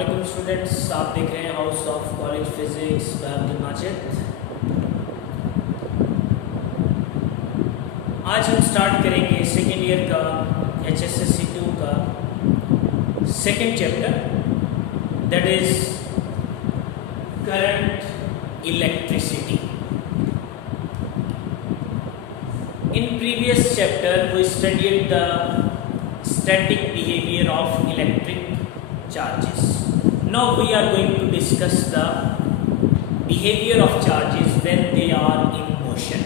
अस्सलाम स्टूडेंट्स, आप देख रहे हैं house of college physics bye Abdul Majid. आज हम स्टार्ट करेंगे सेकेंड ईयर का HSSC 2 का second chapter, that is current electricity. In previous chapter we studied the static behavior of electric charges. Now we are going to discuss the behavior of charges when they are in motion.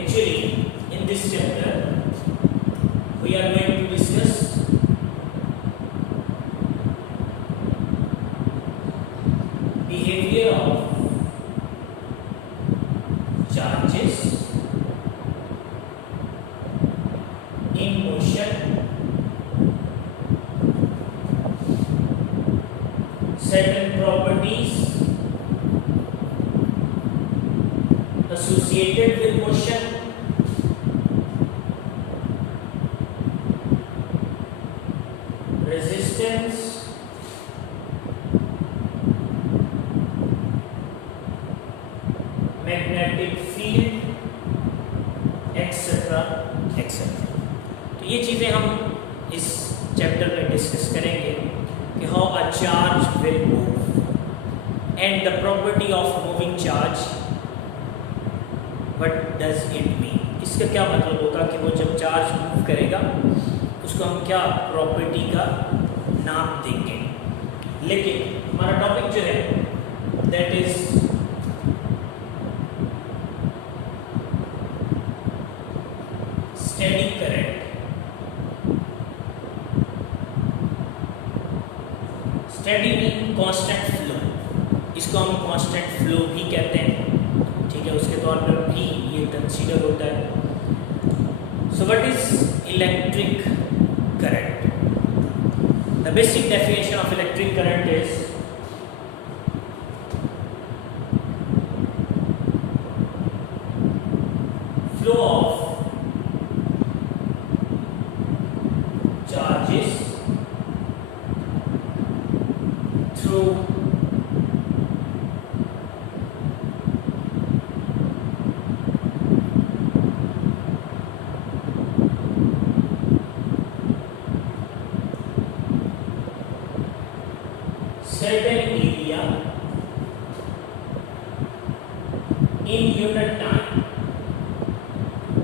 Actually, in this chapter we are going to discuss behavior of charges in motion, certain properties associated with motion, resistance, magnetic field, etc. etc. तो ये चीज़ें हम इस chapter में discuss करेंगे कि how a charge will move and the property of moving charge, what does it mean. इसका क्या मतलब होगा कि वो जब चार्ज मूव करेगा उसको हम क्या प्रॉपर्टी का नाम देंगे। लेकिन हमारा टॉपिक जो है that is steady current. Steady mean constant flow, इसको हम कांस्टेंट फ्लो भी कहते हैं, ठीक है, उसके तौर पर भी ये कंसीडर होता है। So what is electric current? The basic definition of electric current is flow of charges through certain area in unit time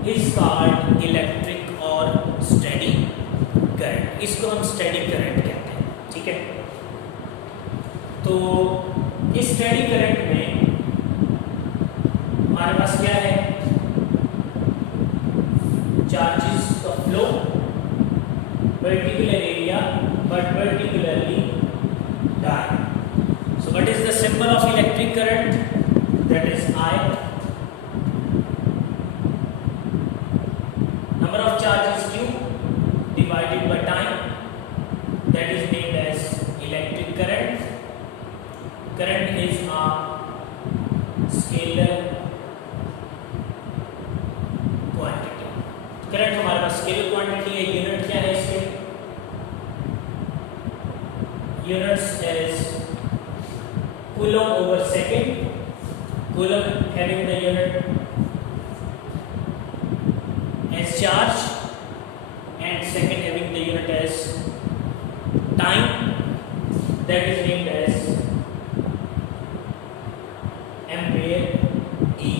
is called electric or steady current. इसको हम स्टेडी करंट कहते हैं, ठीक है। तो इस स्टेडी करंट में हमारे पास क्या है? चार्जेस का flow particular area but particularly time. So what is the symbol of electric current? That is I। Number of charges Q divided by time, that is named as electric current. Current is a scalar quantity. Current हमारे पास scalar quantity है। Unit क्या है इसके? Units is coulomb over second. Coulomb having the unit as charge and second having the unit as time, that is named as ampere E.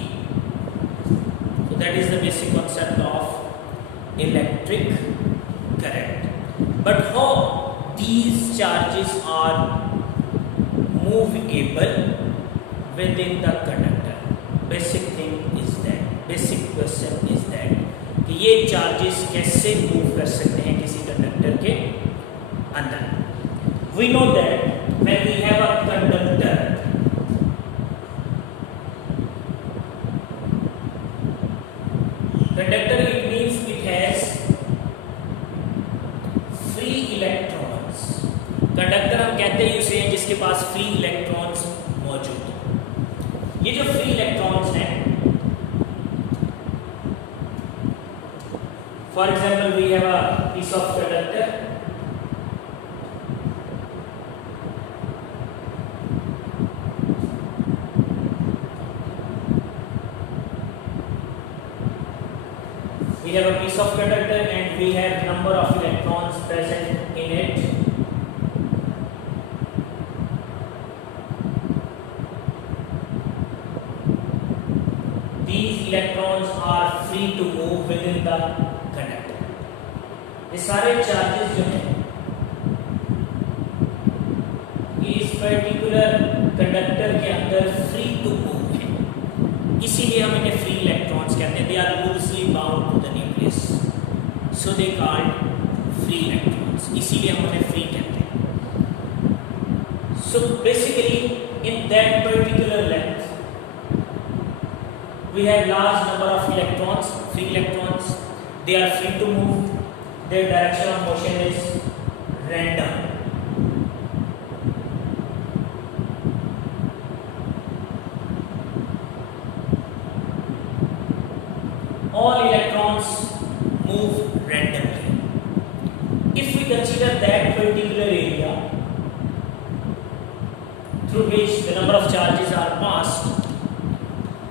So that is the basic concept of electric current. But how these charges are movable within the conductor? Basic thing is that, basic question is that कि ये charges कैसे move कर सकते हैं किसी conductor के अंदर। We know that when we have a conductor, conductor it means it has free electrons. Conductor हम कहते हैं उसे जिसके पास फ्री इलेक्ट्रॉन्स मौजूद हो। ये जो फ्री इलेक्ट्रॉन्स हैं, for example we have a piece of conductor have a piece of conductor and we have number of electrons present in it. These electrons are free to move within the conductor. ये सारे charges जो हैं ये इस particular conductor के अंदर free to move है, इसीलिए हम इन्हें फ्री इलेक्ट्रॉन्स कहते हैं. They are loosely bound to the nucleus, so they called free electrons, इसीलिए हम उन्हें फ्री कहते हैं. So basically in that particular length we have large number of electrons, free electrons. They are free to move. Their direction of motion is random. All electrons move randomly. If we consider that particular area through which the number of charges are passed,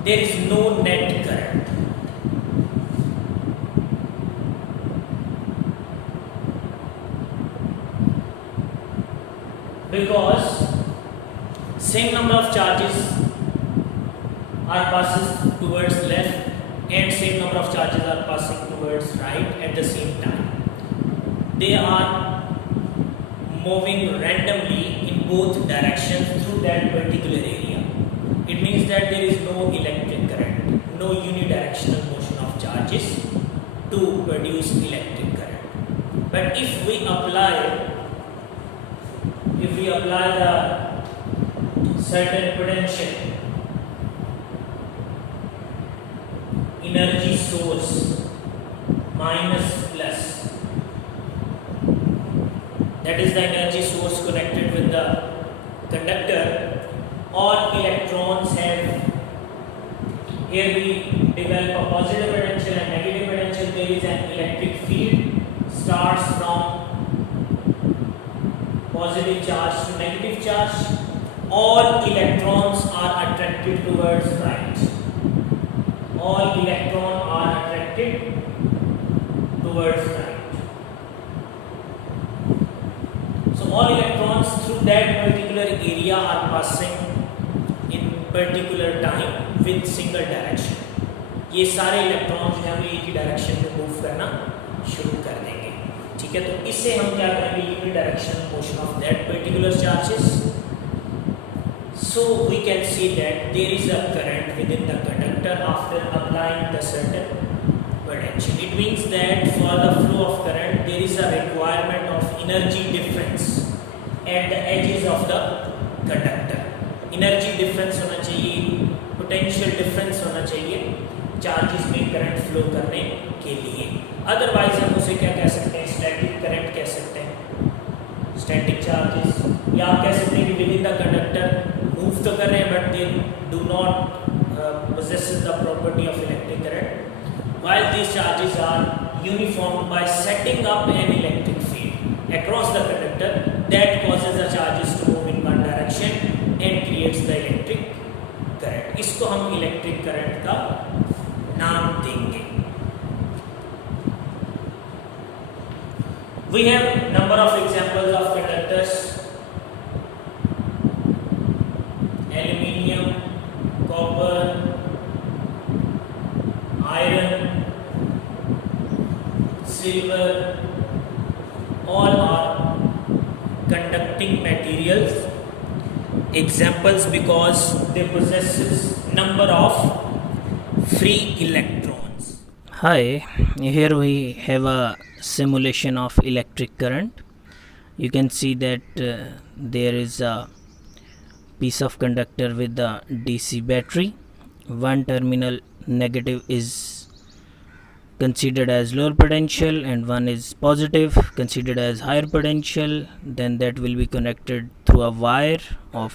there is no net current. Because same number of charges are passing towards left and same number of charges are passing towards right at the same time. They are moving randomly in both directions through that particular area. It means that there is no electric current, no unidirectional motion of charges to produce electric current. But if we apply the certain potential energy source minus plus, that is the energy source connected with the conductor, all electrons have, here we develop a positive potential and negative potential. There is an electric field, starts from positive charge to negative charge. All electrons are attracted towards right. All electrons are attracted towards right. So all electrons through that particular area are passing particular time with single direction. ये सारे electrons जो हमें एक ही direction में move करना शुरू कर देंगे. ठीक है, तो इससे हम क्या करेंगे, unit direction motion of that particular charges. So we can see that there is a current within the conductor after applying the certain potential. It means that for the flow of current there is a requirement of energy difference at the edges of the conductor. Energy difference होना चाहिए, potential difference होना चाहिए charges में current flow करने के लिए. Otherwise हम उसे क्या कह सकते हैं, स्टैटिक करंट कह सकते हैं, स्टैटिक चार्जेस. या आप कह सकते हैं कि with in the conductor move तो कर रहे हैं but they do not possess the property of electric current, while these charges are uniformed by setting up an electric field across the conductor that causes the charges to move in one direction and creates the electric current. इसको हम electric current का नाम देंगे. We have number of examples of conductors: aluminium, copper, iron, silver. All are conducting materials. Examples because they possess number of free electrons. Hi, here we have a simulation of electric current. You can see that there is a piece of conductor with the DC battery. One terminal negative is considered as lower potential and one is positive considered as higher potential. Then that will be connected through a wire of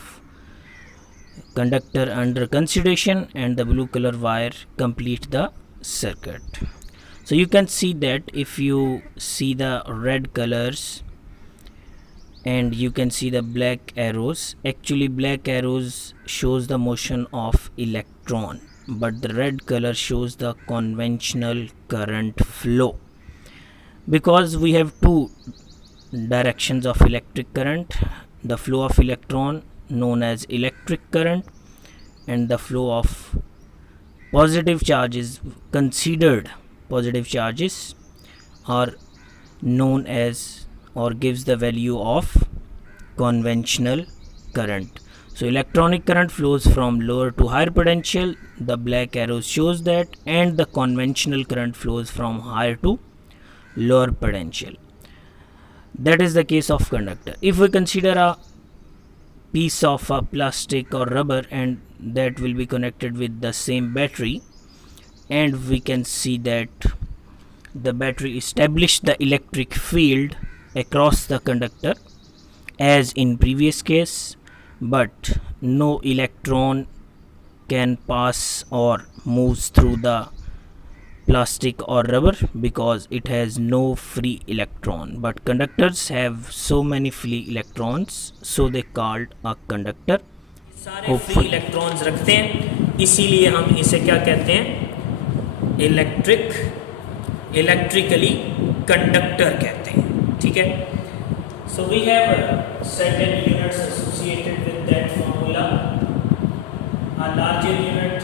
conductor under consideration, and the blue color wire complete the circuit. So you can see that if you see the red colors and you can see the black arrows, actually black arrows shows the motion of electron but the red color shows the conventional current flow. Because we have two directions of electric current, the flow of electron known as electric current, and the flow of positive charges considered positive charges are known as or gives the value of conventional current. So electronic current flows from lower to higher potential, the black arrow shows that, and the conventional current flows from higher to lower potential. That is the case of conductor. If we consider a piece of a plastic or rubber and that will be connected with the same battery, and we can see that the battery established the electric field across the conductor as in previous case, but no electron can pass or moves through the plastic or rubber because it has no free electron. But conductors have so many free electrons, so they called a conductor. सारे free electrons रखते हैं, इसीलिए हम इसे क्या कहते हैं, electrically conductor कहते हैं. ठीक है. So we have certain units associated with that formula. A larger unit,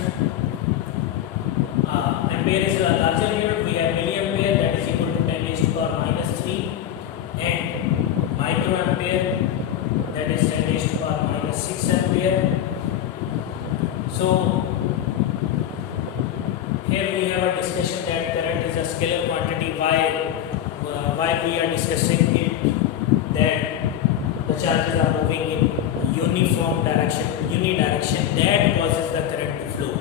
ampere is a larger unit. We have milliampere, that is equal to 10 raised to power minus 3, and microampere, that is 10 raised to power minus 6 ampere. So here we have a discussion that current is a scalar quantity. Why we are discussing it, that the charges are moving in uniform direction, unidirection, that causes the current to flow.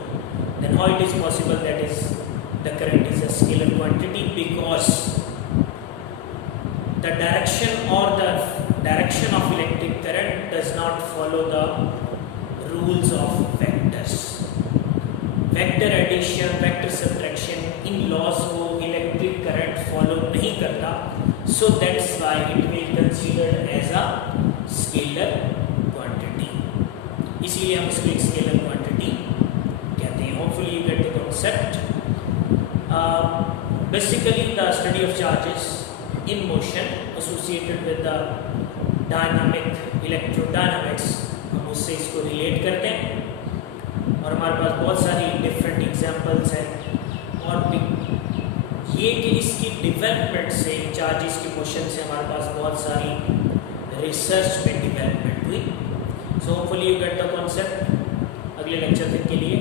Then how it is possible that is the current is a scalar quantity? Because the direction or the direction of electric current does not follow the rules of vectors. Vector addition, vector subtraction, in laws को electric current follow नहीं करता, so that's why it will be considered as a scalar quantity. इसीलिए हम इसको एक scalar quantity कहते हैं. Hopefully you get the concept. Basically the study of charges in motion associated with the dynamic electrodynamics, हम उससे इसको relate करते हैं, और हमारे पास बहुत सारी डिफरेंट एग्जांपल्स हैं. और ये कि इसकी डेवलपमेंट से, चार्जेस की मोशन से हमारे पास बहुत सारी रिसर्च में डेवलपमेंट हुई. So hopefully you get the concept. अगले लेक्चर तक के लिए